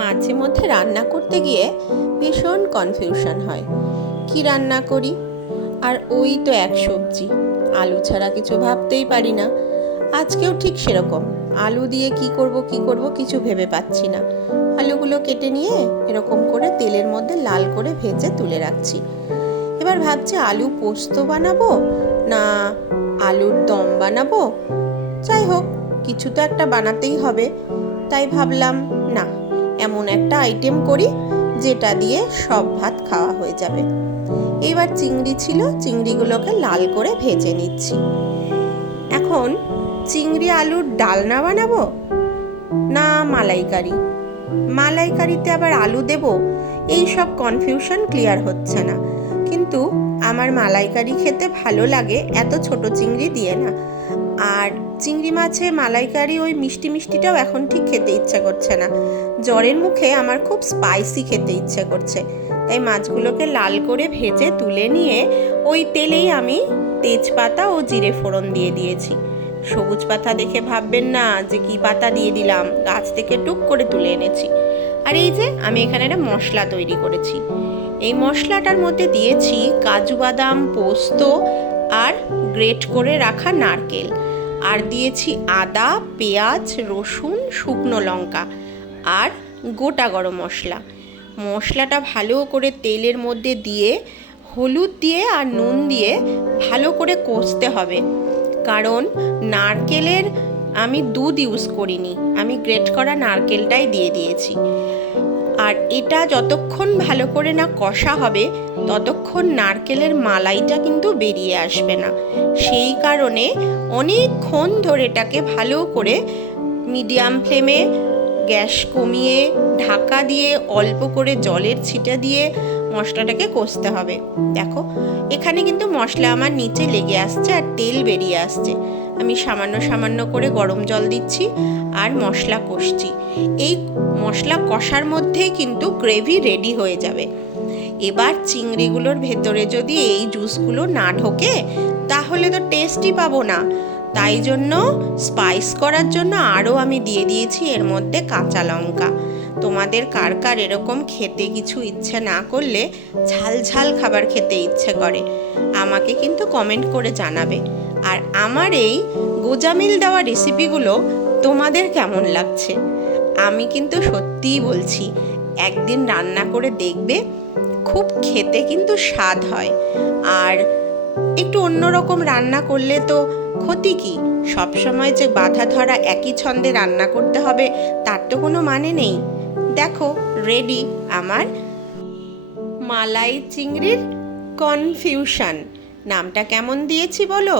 মাঝে মধ্যে রান্না করতে গিয়ে ভীষণ কনফিউশন হয়, কি রান্না করি। আর ওই তো এক সবজি, আলু ছাড়া কিছু ভাবতেই পারি না। আজকেও ঠিক সেরকম, আলু দিয়ে কি করব কিছু ভেবে পাচ্ছি না। আলুগুলো কেটে নিয়ে এরকম করে তেলের মধ্যে লাল করে ভেজে তুলে রাখছি। এবার ভাবছি আলু পোস্ত বানাবো না আলুর দম বানাবো। যাই হোক, কিছু তো একটা বানাতেই হবে। তাই ভাবলাম না, এমন একটা আইটেম করি যেটা দিয়ে সব ভাত খাওয়া হয়ে যাবে। এবার চিংড়ি ছিল, চিংড়িগুলোকে লাল করে ভেজে নিচ্ছি। এখন চিংড়ি আলুর ডালনা বানাবো না মালাইকারি। মালাইকারিতে আবার আলু দেব, এই সব কনফিউশন ক্লিয়ার হচ্ছে না। কিন্তু আমার মালাইকারি খেতে ভালো লাগে এত ছোট চিংড়ি দিয়ে না। আর চিংড়ি মাছে মালাইকারি ওই মিষ্টি মিষ্টিটাও এখন ঠিক খেতে ইচ্ছা করছে না। জ্বরের মুখে আমার খুব স্পাইসি খেতে ইচ্ছে করছে। তাই মাছগুলোকে লাল করে ভেজে তুলে নিয়ে ওই তেলেই আমি তেজপাতা ও জিরে ফোড়ন দিয়ে দিয়েছি। সবুজ পাতা দেখে ভাববেন না যে কি পাতা দিয়ে দিলাম, গাছ থেকে টুক করে তুলে এনেছি। আর এই যে আমি এখানে একটা মশলা তৈরি করেছি। এই মশলাটার মধ্যে দিয়েছি কাজু বাদাম, পোস্ত আর গ্রেট করে রাখা নারকেল, আর দিয়েছি আদা, পেঁয়াজ, রসুন, শুকনো লঙ্কা আর গোটা গরম মশলা। মশলাটা ভালো করে তেলের মধ্যে দিয়ে হলুদ দিয়ে আর নুন দিয়ে ভালো করে কষতে হবে। কারণ নারকেলের আমি দুধ ইউজ করিনি, আমি গ্রেট করা নারকেলটাই দিয়ে দিয়েছি। আর এটা যতক্ষণ ভালো করে না কষা হবে ততক্ষণ নারকেলের মালাইটা কিন্তু বেরিয়ে আসবে না। সেই কারণে অনেকক্ষণ ধরে এটাকে ভালো করে মিডিয়াম ফ্লেমে গ্যাস কমিয়ে ঢাকা দিয়ে অল্প করে জলের ছিটা দিয়ে মশলাটাকে কষতে হবে। দেখো এখানে কিন্তু মশলা আমার নিচে লেগে আসছে আর তেল বেরিয়ে আসছে। আমি সামান্য সামান্য করে গরম জল দিচ্ছি আর মশলা কষছি। এই মশলা কষার মধ্যেই কিন্তু গ্রেভি রেডি হয়ে যাবে। এবার চিংড়িগুলোর ভেতরে যদি এই জুসগুলো না ঢোকে তাহলে তো টেস্টই পাবো না। তাই জন্য স্পাইস করার জন্য আরও আমি দিয়ে দিয়েছি এর মধ্যে কাঁচা লঙ্কা। তোমাদের কার কার এরকম খেতে কিছু ইচ্ছে না করলে ঝাল ঝাল খাবার খেতে ইচ্ছে করে আমাকে কিন্তু কমেন্ট করে জানাবে। আর আমার এই গোজামিল দেওয়া রেসিপিগুলো তোমাদের কেমন লাগছে আমি কিন্তু সত্যিই বলছি, একদিন রান্না করে দেখবে, খুব খেতে কিন্তু স্বাদ হয়। আর একটু অন্যরকম রান্না করলে তো ক্ষতি কি? সবসময় যে বাধা ধরা একই ছন্দে রান্না করতে হবে তার তো কোনো মানে নেই। দেখো রেডি আমার মালাই চিংড়ির কনফিউশন। নামটা কেমন দিয়েছি বলো?